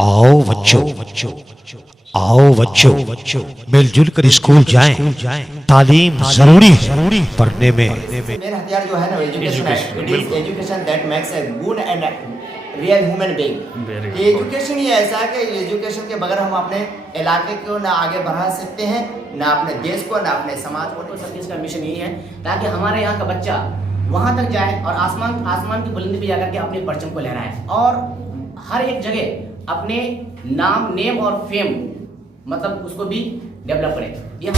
आओ बच्चों, आओ बच्चों, मिलजुल कर स्कूल जाएं। तालीम जरूरी है पढ़ने में। मेन हथियार जो है ना एजुकेशन है। It is education that makes a good and real human being. Education ही ऐसा है कि एजुकेशन के बगैर हम अपने इलाके को ना आगे बढ़ा सकते हैं, ना अपने देश को, ना अपने समाज को। तो सब इसका मिशन यही है ताकि हमारे यहाँ का बच्चा वहाँ तक जाए और आसमान की बुलंदी पे जाकर के अपने परचम को लहराए और हर एक जगह अपने नेम और फेम मतलब उसको भी डेवलप करे। ये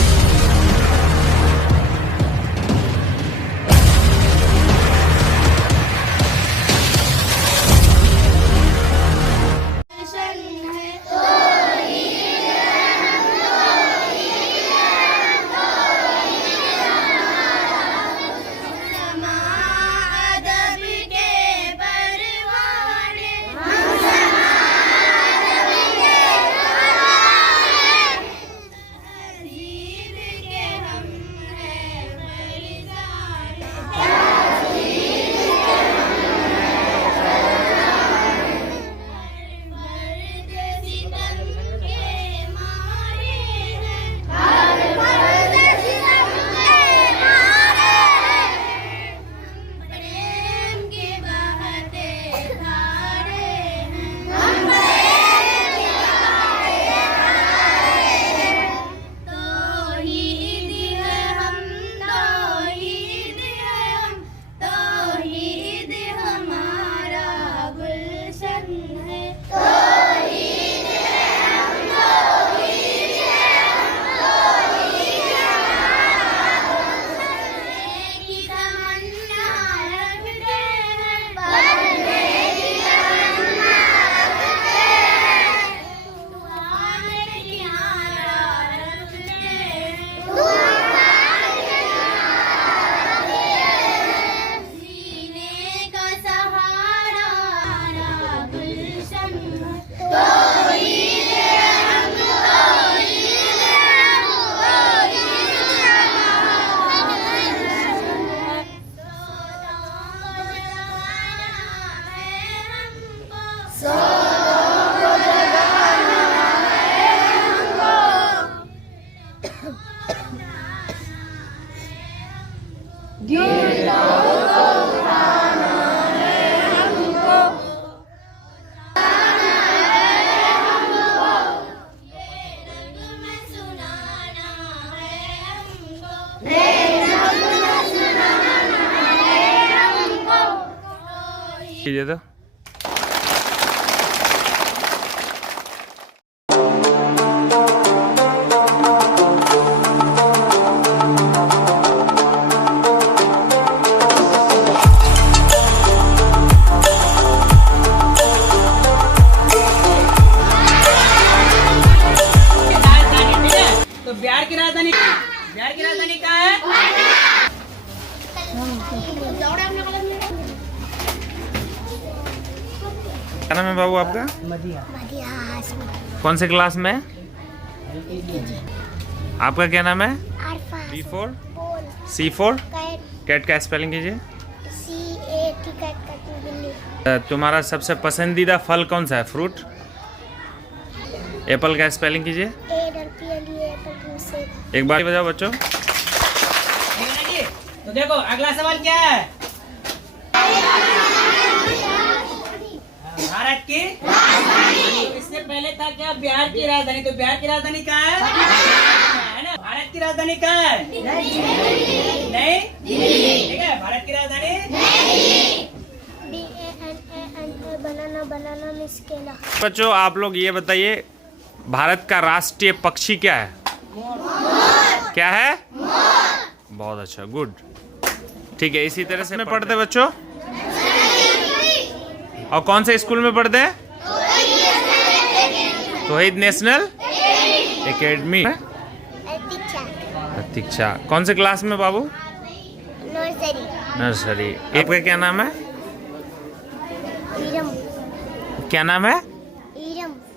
कीजिए तो बिहार की राजधानी क्या है? क्या नाम है बाबू आपका? मदिया कौन से क्लास में? आपका क्या नाम है? B4 C4 कैट का स्पेलिंग कीजिए। तुम्हारा सबसे पसंदीदा फल कौन सा है? फ्रूट। एप्पल का स्पेलिंग कीजिए। एक बार बजाओ बच्चों। तो देखो अगला सवाल क्या है? भारत की इससे पहले था क्या बिहार की राजधानी? तो बिहार की राजधानी कहाँ है ना? भारत की राजधानी कहाँ है? नहीं ठीक है, भारत की राजधानी बनाना मिस्केला। बच्चों आप लोग ये बताइए भारत का राष्ट्रीय पक्षी क्या है? क्या है? बहुत अच्छा, गुड। ठीक है, इसी तरह से में पढ़ते बच्चों। और कौन से स्कूल में पढ़ते हैं? तौहीद नेशनल एकेडमी प्रतीक्षा। कौन से क्लास में बाबू? नर्सरी। आपका क्या नाम है? क्या नाम है?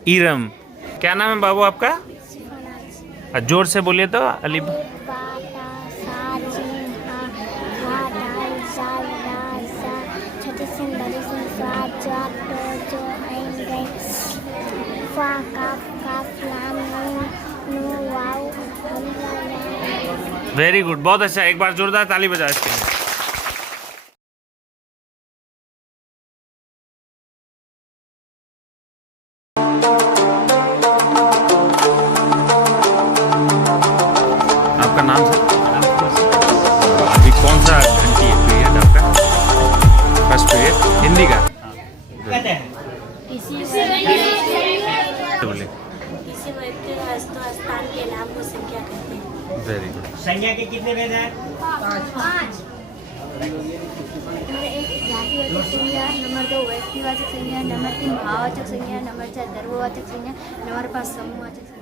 इरम। क्या नाम है बाबू आपका? जोर से बोलिए तो। अली वेरी गुड, बहुत अच्छा। एक बार जोरदार ताली बजाओ इसके लिए। आपका नाम सर? अभी कौन सा घंटी है पीरियड आपका? फर्स्ट पीरियड हिंदी का। कहते हैं बोले किसी व्यक्ति का स्थान के नाम को संख्या कहते हैं। Very good. संज्ञा के कितने भेद हैं? 5। नंबर 1 जातिवाचक संज्ञा, नंबर 2 व्यक्तिवाचक संज्ञा, नंबर 3 भाववाचक संज्ञा, नंबर 4 द्रव्यवाचक संज्ञा, नंबर 5 समूहवाचक संज्ञा।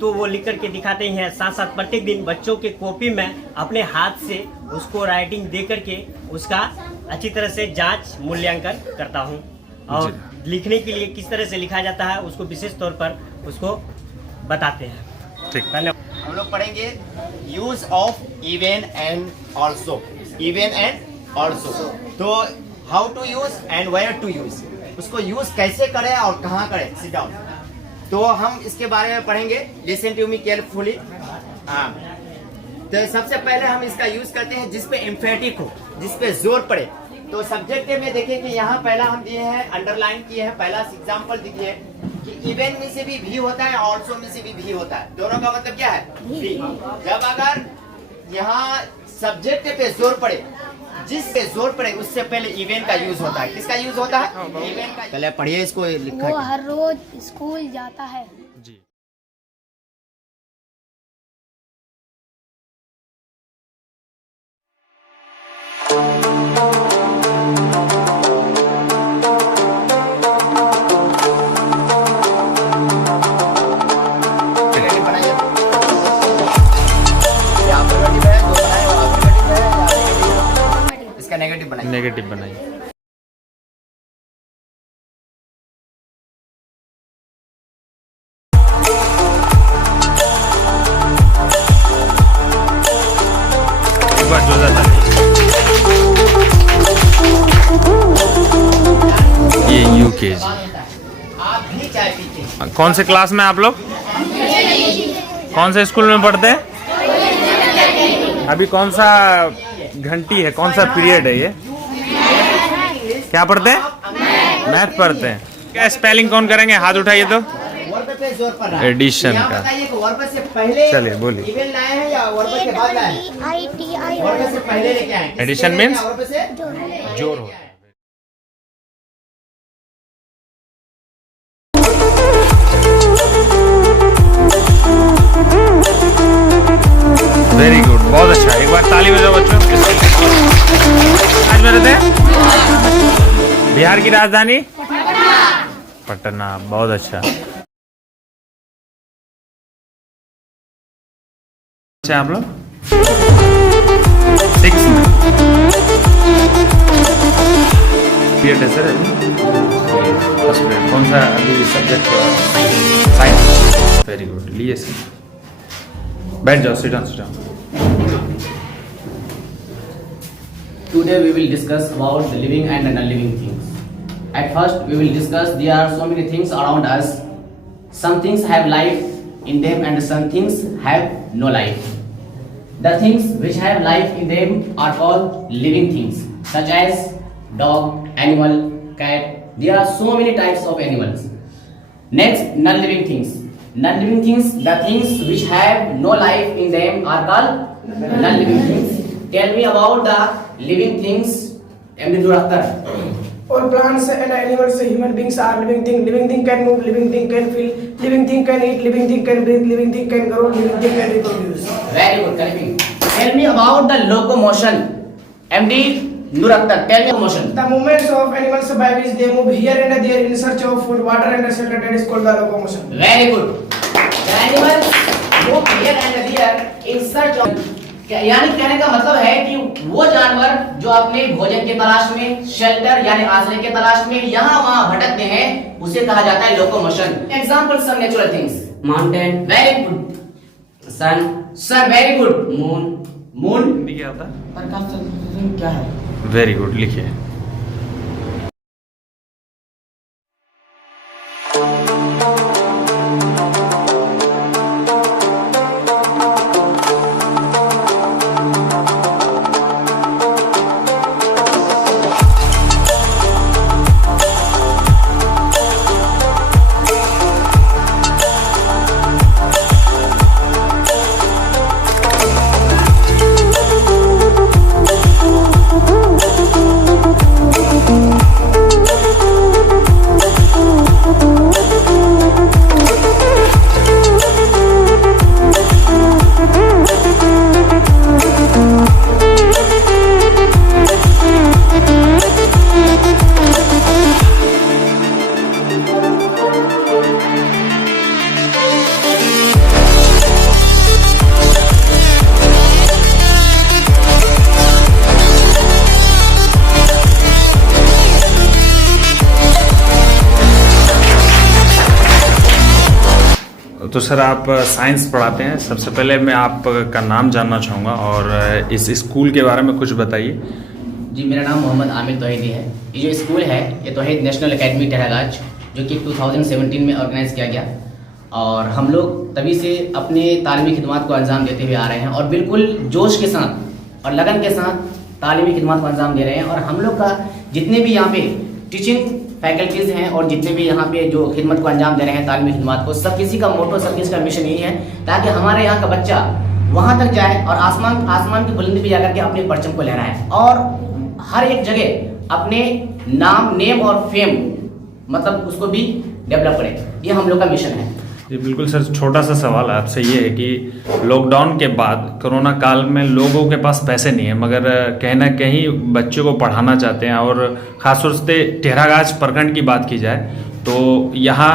तो वो लिख करके दिखाते ही हैं, साथ साथ प्रत्येक दिन बच्चों के कॉपी में अपने हाथ से उसको राइटिंग दे करके उसका अच्छी तरह से जांच मूल्यांकन करता हूं और लिखने के लिए किस तरह से लिखा जाता है उसको विशेष तौर पर उसको बताते हैं। ठीक। धन्यवाद। हम लोग पढ़ेंगे use of even and also. Even and also, तो how to use and where to use, उसको यूज कैसे करें और कहाँ करें। Sit down. तो हम इसके बारे में पढ़ेंगे। Listen to me carefully. हाँ, तो सबसे पहले हम इसका यूज करते हैं जिस पे एम्फेटिक हो, जिस पे जोर पड़े। तो सब्जेक्ट में देखें कि यहाँ पहला हम दिए हैं, अंडरलाइन किए हैं, पहला एग्जाम्पल दिए कि इवन में से भी भी होता है, ऑल्सो में से भी होता है। दोनों का मतलब क्या है? भी। जब अगर यहाँ सब्जेक्ट पे जोर पड़े, जिस पे जोर पड़े उससे पहले इवेंट का यूज होता है। किसका यूज होता है? इवेंट का। पहले पढ़िए इसको, लिखा वो है। हर रोज स्कूल जाता है। जी। नेगेटिव बनाइए। ये अफर्मेटिव है, जो बनाए वो अफर्मेटिव है या नेगेटिव है? इसका नेगेटिव बनाइए। नेगेटिव बनाइए। एक बार जोरदार ताली। ये यूकेजी। आप भी चाय पीते हैं? कौन से क्लास में आप लोग? कौन से स्कूल में पढ़ते हैं? अभी कौन सा घंटी है, कौन सा पीरियड है ये? क्या पढ़ते हैं? मैथ पढ़ते हैं। क्या स्पेलिंग कौन करेंगे? हाथ उठाइए तो। वर्ब पे जोर पड़ रहा है। एडिशन यहाँ का। बताइए कि वर्ब से पहले चलिए, बोलिए। इवेंट लाए हैं या वर्ब के बाद लाए हैं? वर्ब से पहले लेके आए हैं। किससे Addition लेके आए हैं? means? वर्ब से जोर होता है। वेरी गुड, बहुत अच्छा। एक बार ताली बजाओ बच्चों। आज में रहते हैं? बिहार की राजधानी पटना। बहुत अच्छा। अच्छा, आप लोग 6 में पीरियड है सर अभी? First period. कौन सा अभी सब्जेक्ट? साइंस। Very good. लिए सर, बैठ जाओ। Sit down, sit down. Today we will discuss about the living and the non-living things. At first we will discuss there are so many things around us. Some things have life in them and some things have no life. The things which have life in them are called living things, such as dog, animal, cat. There are so many types of animals. Next, non-living things. Non-living things, the things which have no life in them are called non-living things. Tell me about the living things, MD Akhtar. All plants and animals, human beings are living thing. Living thing can move, living thing can feel, living thing can eat, living thing can breathe, living thing can grow, living thing can reproduce. Very good, Kaliping. Tell me about the locomotion. MD Nur Akhtar, tell me locomotion. The movements of animals by which they move here and there in search of food, water and shelter, that is called the locomotion. Very good. The animals move here and there in search of, यानी कहने का मतलब है कि वो जानवर जो अपने भोजन के तलाश में, शेल्टर यानी आश्रय के तलाश में यहाँ वहाँ भटकते हैं, उसे कहा जाता है locomotion. Example some natural things. Mountain. Very good. Sun. Sun. Very good. Moon. Moon क्या होता है? प्रकाश क्या है? वेरी गुड, लिखिए. तो सर आप साइंस पढ़ाते हैं, सबसे पहले मैं आपका नाम जानना चाहूँगा और इस स्कूल के बारे में कुछ बताइए. जी, मेरा नाम मोहम्मद आमिर तौहीदी है. ये जो स्कूल है ये तौहीद नेशनल एकेडमी टेरागाज, जो कि 2017 में ऑर्गेनाइज किया गया, और हम लोग तभी से अपने तालीमी खिदमत को अंजाम देते हुए आ रहे हैं और बिल्कुल जोश के साथ और लगन के साथ तालीमी खिदमत को अंजाम दे रहे हैं. और हम लोग का जितने भी यहाँ पे टीचिंग फैकल्टीज़ हैं और जितने भी यहाँ पे जो खिदमत को अंजाम दे रहे हैं तालीमी खिदमत को, सब किसी का मोटो, सब किसी का मिशन यही है ताकि हमारे यहाँ का बच्चा वहाँ तक जाए और आसमान की बुलंदी पे जाकर के अपने परचम को लहराए और हर एक जगह अपने नेम और फेम मतलब उसको भी डेवलप करे. ये हम लोग का मिशन है. जी बिल्कुल सर. छोटा सा सवाल आपसे ये है कि लॉकडाउन के बाद कोरोना काल में लोगों के पास पैसे नहीं है, मगर कहीं ना कहीं बच्चों को पढ़ाना चाहते हैं, और ख़ासतौर से टेरागाज प्रखंड की बात की जाए तो यहाँ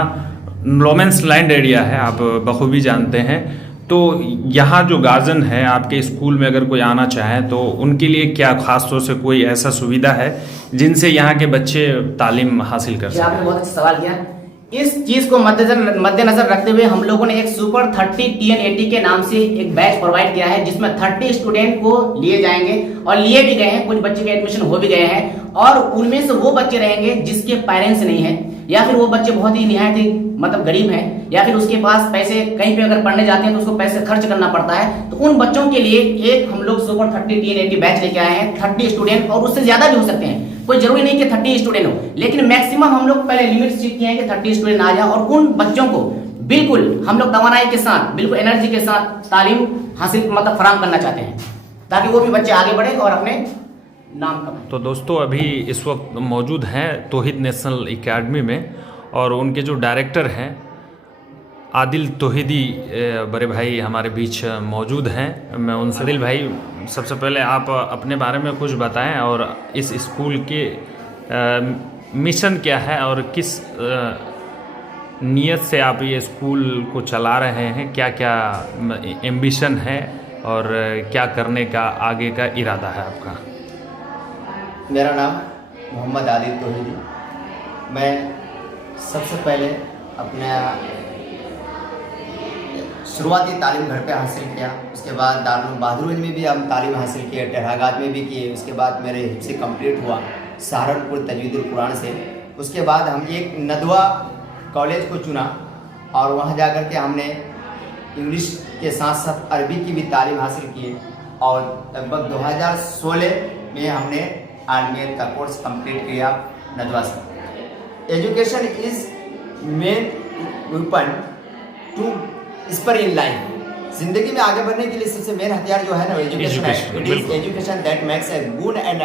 नोमेंस लैंड एरिया है, आप बखूबी जानते हैं. तो यहाँ जो गार्जियन है आपके स्कूल में अगर कोई आना चाहे तो उनके लिए क्या खासतौर से कोई ऐसा सुविधा है जिनसे यहाँ के बच्चे तालीम हासिल कर सकें? आपने बहुत अच्छा सवाल किया. इस चीज को मद्देनजर रखते हुए हम लोगों ने एक सुपर 30 TN80 के नाम से एक बैच प्रोवाइड किया है जिसमें 30 स्टूडेंट को लिए जाएंगे और लिए भी गए हैं. कुछ बच्चे के एडमिशन हो भी गए हैं और उनमें से वो बच्चे रहेंगे जिसके पेरेंट्स नहीं है या फिर वो बच्चे बहुत ही निहायत ही मतलब गरीब हैं या फिर उसके पास पैसे कहीं पे अगर पढ़ने जाते हैं तो उसको पैसे खर्च करना पड़ता है. तो उन बच्चों के लिए एक हम लोग सुपर 30 TN80 बैच लेके आए हैं. 30 स्टूडेंट और उससे ज्यादा भी हो सकते हैं, कोई जरूरी नहीं कि 30 स्टूडेंट हो, लेकिन मैक्सिमम हम लोग पहले लिमिट सेट किए हैं कि 30 स्टूडेंट आ जाए और उन बच्चों को बिल्कुल हम लोग तवानाई के साथ, बिल्कुल एनर्जी के साथ तालीम हासिल मतलब फराहम करना चाहते हैं ताकि वो भी बच्चे आगे बढ़े और अपने नाम कमाएं. तो दोस्तों अभी इस वक्त मौजूद हैं तौहीद नेशनल एकेडमी में और उनके जो डायरेक्टर हैं आदिल तौहीदी बड़े भाई हमारे बीच मौजूद हैं. मैं उनसे आदिल भाई सबसे पहले आप अपने बारे में कुछ बताएं और इस स्कूल के मिशन क्या है और किस नीयत से आप ये स्कूल को चला रहे हैं, क्या क्या एम्बिशन है और क्या करने का आगे का इरादा है आपका? मेरा नाम मोहम्मद आदिल तौहीदी. मैं सबसे पहले अपना शुरुआती तालीम घर पे हासिल किया, उसके बाद दारुल बहादुरगंज में भी हम तालीम हासिल किए, टेरागाज में भी किए. उसके बाद मेरे हिफ्ज़ कंप्लीट हुआ सहारनपुर तजवीदुल कुरान से. उसके बाद हम एक नदवा कॉलेज को चुना और वहाँ जा कर के हमने इंग्लिश के साथ साथ अरबी की भी तालीम हासिल की और लगभग 2016 में हमने आर्मीयत का कोर्स कंप्लीट किया नदवा से. Education is main weapon to spur in life. जिंदगी में आगे बढ़ने के लिए सबसे मेन हथियार जो है ना एजुकेशन है. It is education that makes a good and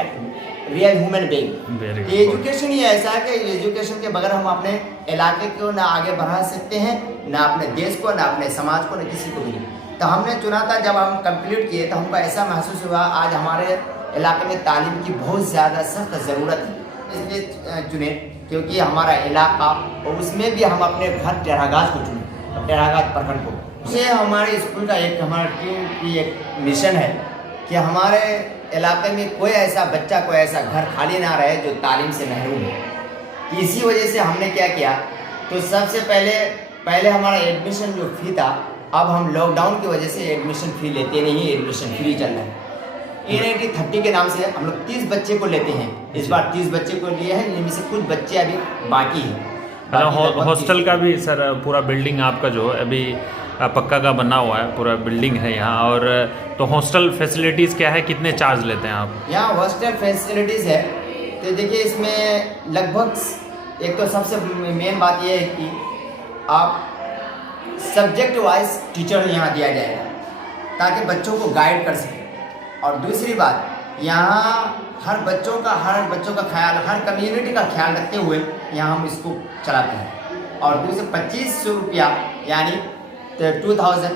real human being. Very good. Education ही ऐसा है कि एजुकेशन के बगैर हम अपने इलाके को ना आगे बढ़ा सकते हैं, ना अपने देश को, ना अपने समाज को, ना किसी को भी नहीं। तो हमने चुना था, जब हम कंप्लीट किए तो हमको ऐसा महसूस हुआ आज हमारे इलाके में तालीम की बहुत ज़्यादा सख्त ज़रूरत है, इसलिए चुने क्योंकि हमारा इलाका और उसमें भी हम अपने घर टेढ़ागाछ को चुने, टेढ़ागाछ प्रखंड को। ये हमारे स्कूल का एक, हमारे टीम की एक मिशन है कि हमारे इलाके में कोई ऐसा बच्चा, कोई ऐसा घर खाली ना रहे जो तालीम से महरूम है। इसी वजह से हमने क्या किया, तो सबसे पहले हमारा एडमिशन जो फी था, अब हम लॉकडाउन की वजह से एडमिशन फी लेते नहीं, एडमिशन फ्री चल रहा है। NIT 30 के नाम से हम लोग 30 बच्चे को लेते हैं, इस बार 30 बच्चे को लिए हैं, इनमें से कुछ बच्चे अभी बाकी हैं। हॉस्टल का भी सर पूरा बिल्डिंग आपका जो है अभी पक्का का बना हुआ है, पूरा बिल्डिंग है यहाँ, और तो हॉस्टल फैसिलिटीज़ क्या है, कितने चार्ज लेते हैं आप? यहाँ हॉस्टल फैसिलिटीज़ है तो देखिए इसमें लगभग एक तो सबसे मेन बात यह है कि आप सब्जेक्ट वाइज टीचर यहाँ दिया जाएगा ताकि बच्चों को गाइड कर सके। और दूसरी बात, यहाँ हर बच्चों का ख्याल, हर कम्युनिटी का ख्याल रखते हुए यहाँ हम इसको चलाते हैं। और दूसरे 2500 रुपया यानी 2500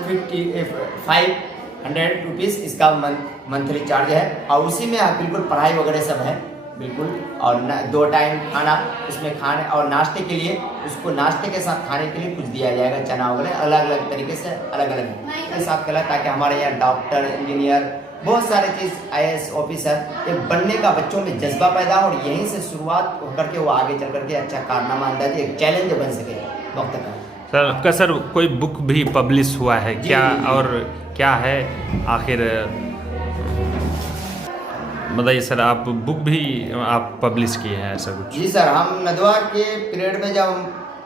रुपीज़ इसका मंथली चार्ज है। और उसी में बिल्कुल पढ़ाई वगैरह सब है बिल्कुल, और 2 टाइम खाना इसमें खाने और नाश्ते के लिए, उसको नाश्ते के साथ खाने के लिए कुछ दिया जाएगा, चना वगैरह अलग अलग तरीके से अलग अलग के साथ कला, ताकि हमारे यहाँ डॉक्टर, इंजीनियर, बहुत सारे चीज़, IAS ऑफिसर ये बनने का बच्चों में जज्बा पैदा हो, और यहीं से शुरुआत होकर के वो आगे चल करके अच्छा कारनामा अंदाज एक चैलेंज बन सके वक्त का। सर आपका सर कोई बुक भी पब्लिश हुआ है क्या, और क्या है आखिर बताइए सर, आप बुक भी आप पब्लिश किए हैं ऐसा कुछ? जी सर, हम नदवा के पीरियड में जब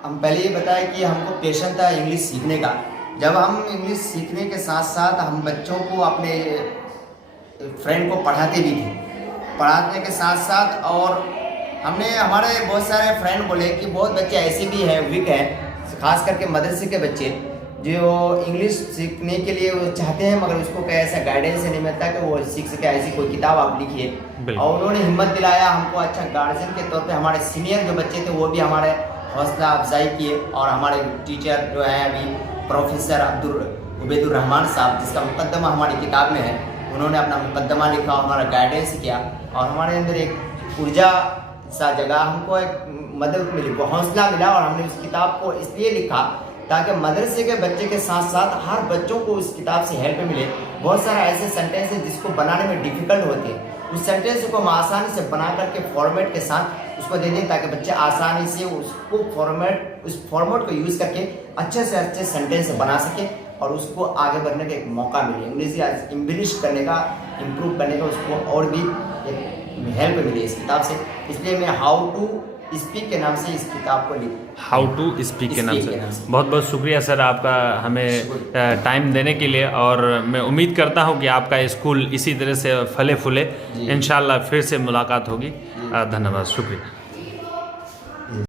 हम पहले ही बताया कि हमको पैशन था इंग्लिश सीखने का। जब हम इंग्लिश सीखने के साथ साथ हम बच्चों को, अपने फ्रेंड को पढ़ाते भी थे, पढ़ाने के साथ साथ, और हमने हमारे बहुत सारे फ्रेंड बोले कि बहुत बच्चे ऐसे भी हैं वीक हैं, खास करके मदरसे के बच्चे जो इंग्लिश सीखने के लिए वो चाहते हैं मगर उसको कोई ऐसा गाइडेंस नहीं मिलता कि वो सीख सके, ऐसी कोई किताब आप लिखिए। और उन्होंने हिम्मत दिलाया हमको, अच्छा गार्जियन के तौर पे हमारे सीनियर जो बच्चे थे वो भी हमारे हौसला अफजाई किए। और हमारे टीचर जो है अभी प्रोफेसर उबैदुर रहमान साहब, जिसका मुकदमा हमारी किताब में है, उन्होंने अपना मुकदमा लिखा, हमारा गाइडेंस किया, और हमारे अंदर एक ऊर्जा सा जगह, हमको एक मदद मिली, वो हौसला मिला। और हमने उस किताब को इसलिए लिखा ताकि मदरसे के बच्चे के साथ साथ हर बच्चों को उस किताब से हेल्प मिले। बहुत सारा ऐसे सेंटेंस है जिसको बनाने में डिफ़िकल्ट होते हैं, उस सेंटेंस को हम आसानी से बना करके फॉर्मेट के साथ उसको दे दें ताकि बच्चे आसानी से उसको उस फॉर्मेट को यूज़ करके अच्छे से अच्छे सेंटेंस बना सके और उसको आगे बढ़ने का एक मौका मिले, इंग्लिश करने का, इम्प्रूव करने का, उसको और भी एक हेल्प मिली इस किताब से। इसलिए मैं हाउ टू स्पीक के नाम से इस किताब को लिखा, हाउ टू स्पीक के नाम से। बहुत बहुत शुक्रिया सर आपका हमें टाइम देने के लिए, और मैं उम्मीद करता हूँ कि आपका स्कूल इसी तरह से फले फूले। इंशाल्लाह फिर से मुलाकात होगी। धन्यवाद, शुक्रिया।